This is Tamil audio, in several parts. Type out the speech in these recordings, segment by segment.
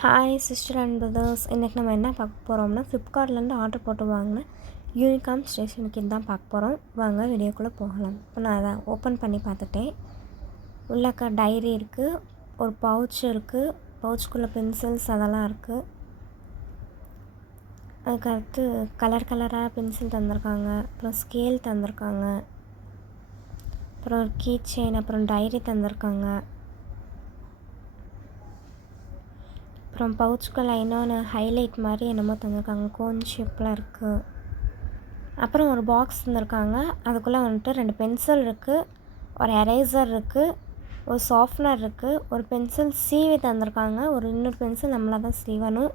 ஹாய் சிஸ்டர் அண்ட் பிரதர்ஸ், இன்றைக்கி நம்ம என்ன பார்க்க போகிறோம்னா ஃப்ளிப்கார்ட்லேருந்து ஆர்டர் போட்டு வாங்கின யூனிகார்ன் ஸ்டேஷன் கிட் தான் பார்க்க போகிறோம். வாங்க வீடியோக்குள்ளே போகலாம். இப்போ நான் அதை ஓப்பன் பண்ணி பார்த்துட்டேன். உள்ளக்க டைரி இருக்குது, ஒரு பவுச் இருக்குது, பவுச்சுக்குள்ளே பென்சில்ஸ் அதெல்லாம் இருக்குது. அதுக்கடுத்து கலர் கலராக பென்சில் தந்திருக்காங்க, அப்புறம் ஸ்கேல் தந்திருக்காங்க, அப்புறம் ஒரு கீ செயின், அப்புறம் டைரி தந்திருக்காங்க. அப்புறம் பவுச்சுக்குள்ளே இன்னொன்று ஹைலைட் மாதிரி என்னமோ தந்திருக்காங்க, கோன் ஷேப்பில் இருக்குது. அப்புறம் ஒரு பாக்ஸ் தந்திருக்காங்க, அதுக்குள்ளே வந்துட்டு 2 பென்சில் இருக்குது, ஒரு எரேசர் இருக்குது, ஒரு சாஃப்ட்னர் இருக்குது, ஒரு பென்சில் சீவி தந்திருக்காங்க, இன்னொரு பென்சில் நம்மளாக தான் சீவணும்.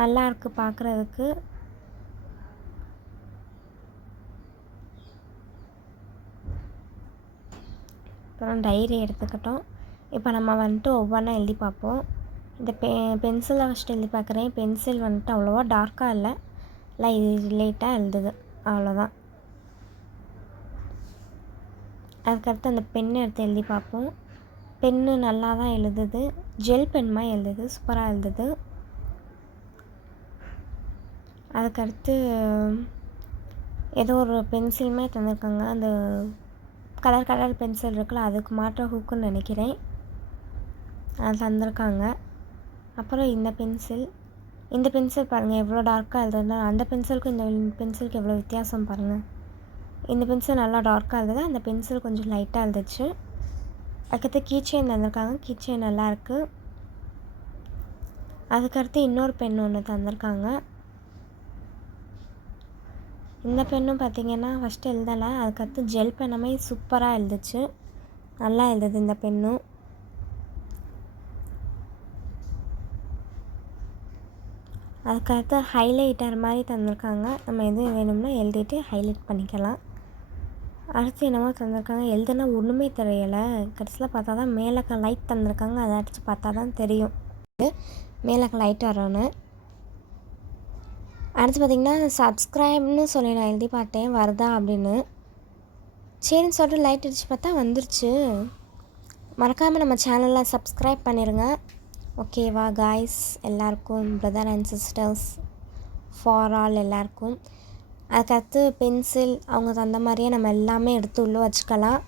நல்லா இருக்குது பார்க்குறதுக்கு. அப்புறம் டைரி எடுத்துக்கிட்டோம். இப்போ நம்ம வந்துட்டு ஒவ்வொன்றா எழுதி பார்ப்போம். இந்த பென்சிலை ஃபஸ்ட்டு எழுதி பார்க்குறேன். பென்சில் வந்துட்டு அவ்வளோவா டார்க்காக இல்லை, லைட்டாக எழுதுது, அவ்வளோதான். அதுக்கடுத்து அந்த பென் எடுத்து எழுதி பார்ப்போம். பென்னு நல்லா தான் எழுதுது, ஜெல் பென் மாதிரி எழுதுது, சூப்பராக எழுதுது. அதுக்கடுத்து ஏதோ ஒரு பென்சிலுமே தந்திருக்காங்க, அந்த கலர் பென்சில் இருக்குல்ல, அதுக்கு மாற்ற ஹூக்குன்னு நினைக்கிறேன், அது தந்திருக்காங்க. அப்புறம் இந்த பென்சில் பாருங்கள் எவ்வளோ டார்க்காக எழுதுனா, அந்த பென்சிலுக்கும் இந்த பென்சிலுக்கு எவ்வளோ வித்தியாசம் பாருங்கள். இந்த பென்சில் நல்லா டார்க்காக எழுதுது, அந்த பென்சில் கொஞ்சம் லைட்டாக எழுதுச்சு. அதுக்கடுத்து கீ செயின் தந்திருக்காங்க, கீ செயின் நல்லாயிருக்கு. அதுக்கடுத்து இன்னொரு பென் ஒன்று தந்திருக்காங்க. இந்த பென்னும் பார்த்திங்கன்னா ஃபஸ்ட்டு எழுதலை, அதுக்கடுத்து ஜெல் பென்னமே சூப்பராக எழுதுச்சு, நல்லா எழுதுது இந்த பென்னும். அதுக்கடுத்து ஹைலைட்டர் மாதிரி தந்திருக்காங்க, நம்ம எதுவும் வேணும்னா எழுதிட்டு ஹைலைட் பண்ணிக்கலாம். அடுத்து என்னமோ தந்திருக்காங்க, எழுதுனா ஒன்றுமே தெரியலை. கடைசியில் பார்த்தா தான் மேலக்க லைட் தந்திருக்காங்க, அதை அடித்து பார்த்தா தான் தெரியும் மேலக்க லைட் வரணும். அடுத்து பார்த்திங்கன்னா சப்ஸ்கிரைப்னு சொல்லி நான் எழுதி பார்த்தேன், வருதா அப்படின்னு. சரின்னு சொல்லிட்டு லைட் அடித்து பார்த்தா வந்துருச்சு. மறக்காமல் நம்ம சேனலில் சப்ஸ்கிரைப் பண்ணிடுங்க. ஓகேவா காய்ஸ், எல்லாருக்கும் brother and sisters for all எல்லாருக்கும். அதுக்கடுத்து பென்சில் அவங்க தந்த மாதிரியே நம்ம எல்லாமே எடுத்து உள்ளே வச்சுக்கலாம்.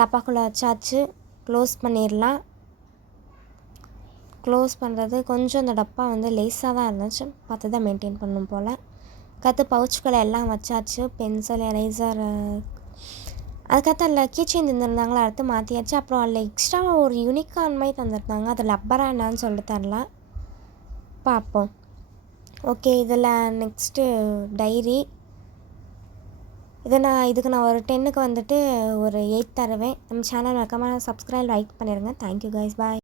டப்பாக்குள்ளே வச்சாச்சு, க்ளோஸ் பண்ணிடலாம். க்ளோஸ் பண்ணுறது கொஞ்சம் இந்த டப்பா வந்து லேஸாக தான் இருந்துச்சு, பார்த்து தான் மெயின்டைன் பண்ணணும் போல். கற்று பவுச்சுக்களை எல்லாம் வச்சாச்சு, பென்சில் எரேசர். அதுக்கடுத்து அதில் கீச்செயின் தந்துருந்தாங்களா, அடுத்து மாற்றியாச்சு. அப்புறம் அதில் எக்ஸ்ட்ராவாக ஒரு யூனிகார்ன் மாதிரி தந்துருந்தாங்க, அது லப்பரா என்னான்னு சொல்லிட்டு தரல, பார்ப்போம். ஓகே, இதில் நெக்ஸ்ட்டு டைரி. இதுக்கு நான் ஒரு 10க்கு வந்துட்டு ஒரு 8 தருவேன். நம்ம சேனல் மறக்காமல் சப்ஸ்கிரைப் லைக் பண்ணிடுங்க. தேங்க்யூ கைஸ், பாய்.